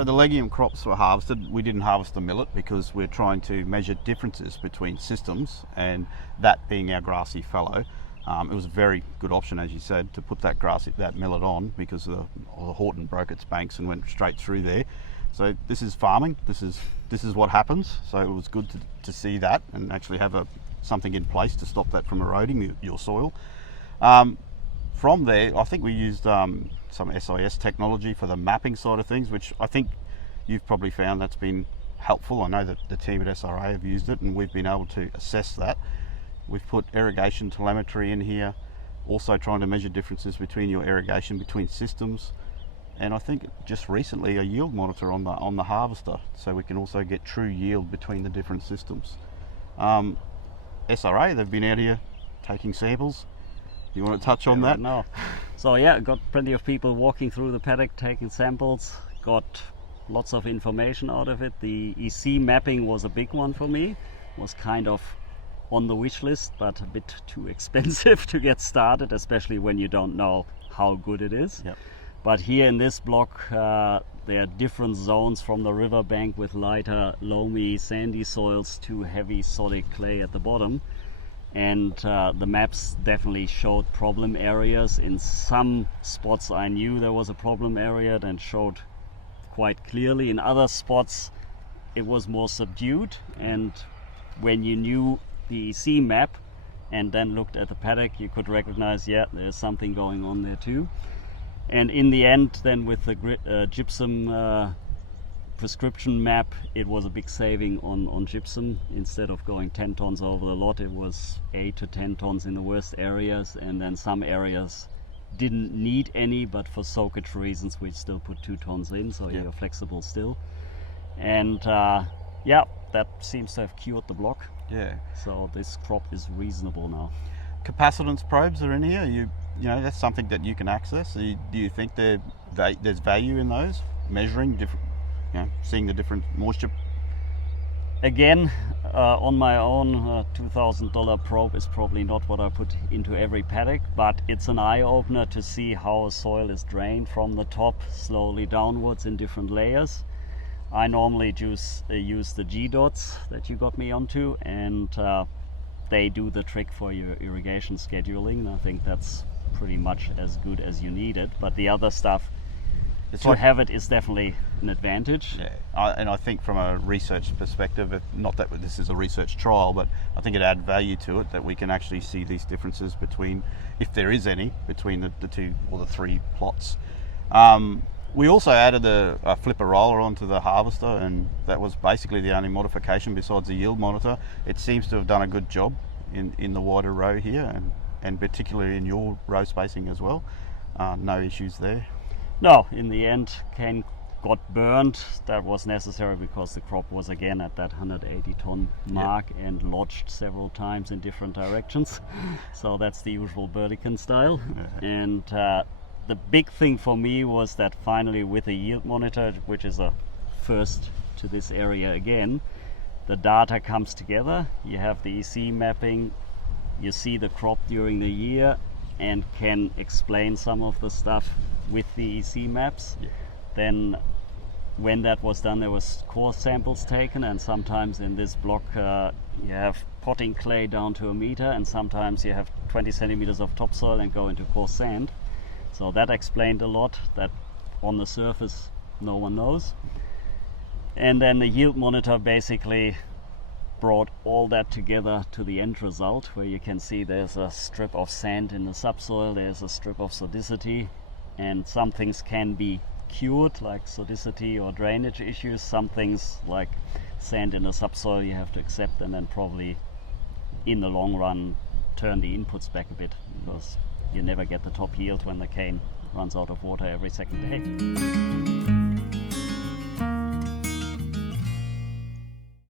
So the legume crops were harvested. We didn't harvest the millet because we're trying to measure differences between systems, and that being our grassy fallow, it was a very good option, as you said, to put that millet on, because the Horton broke its banks and went straight through there. So this is farming. This is what happens. So it was good to see that and actually have something in place to stop that from eroding your soil. From there, I think we used some SIS technology for the mapping side of things, which I think you've probably found that's been helpful. I know that the team at SRA have used it, and we've been able to assess that. We've put irrigation telemetry in here, also trying to measure differences between your irrigation between systems, and I think just recently a yield monitor on the harvester, so we can also get true yield between the different systems. SRA, they've been out here taking samples. You want to touch on that? No. So yeah, got plenty of people walking through the paddock, taking samples, got lots of information out of it. The EC mapping was a big one for me. Was kind of on the wish list, but a bit too expensive to get started, especially when you don't know how good it is. Yep. But here in this block, there are different zones from the riverbank with lighter, loamy, sandy soils to heavy, solid clay at the bottom. And the maps definitely showed problem areas. In some spots I knew there was a problem area, then showed quite clearly. In other spots it was more subdued, and when you knew the EC map and then looked at the paddock, you could recognize, yeah, there's something going on there too. And in the end, then with the gypsum prescription map, it was a big saving on gypsum. Instead of going 10 tons over the lot, it was 8 to 10 tons in the worst areas, and then some areas didn't need any, but for soakage reasons we still put 2 tons in, so you're flexible still. And yeah, that seems to have cured the block. Yeah. So this crop is reasonable now. Capacitance probes are in here. You know, that's something that you can access. Do you think there's value in those, measuring different, seeing the different moisture? Again, on my own, $2,000 probe is probably not what I put into every paddock, but it's an eye-opener to see how a soil is drained from the top slowly downwards in different layers. I normally use the G dots that you got me onto, and they do the trick for your irrigation scheduling. I think that's pretty much as good as you need it, but the other stuff, to have it is definitely an advantage. Yeah, and I think from a research perspective, not that this is a research trial, but I think it adds value to it that we can actually see these differences between, if there is any, between the 2 or the 3 plots. We also added a flipper roller onto the harvester, and that was basically the only modification besides the yield monitor. It seems to have done a good job in the wider row here, and particularly in your row spacing as well. No issues there. No, in the end, cane got burned. That was necessary because the crop was again at that 180 ton mark and lodged several times in different directions. So that's the usual Burdekin style. And the big thing for me was that finally, with a yield monitor, which is a first to this area again, the data comes together. You have the EC mapping, you see the crop during the year, and can explain some of the stuff with the EC maps. Then when that was done, there was core samples taken, and sometimes in this block you have potting clay down to 1 meter, and sometimes you have 20 centimeters of topsoil and go into coarse sand. So that explained a lot that on the surface no one knows. And then the yield monitor basically brought all that together to the end result, where you can see there's a strip of sand in the subsoil, there's a strip of sodicity, and some things can be cured, like sodicity or drainage issues. Some things like sand in the subsoil you have to accept, and then probably in the long run turn the inputs back a bit, because you never get the top yield when the cane runs out of water every second day.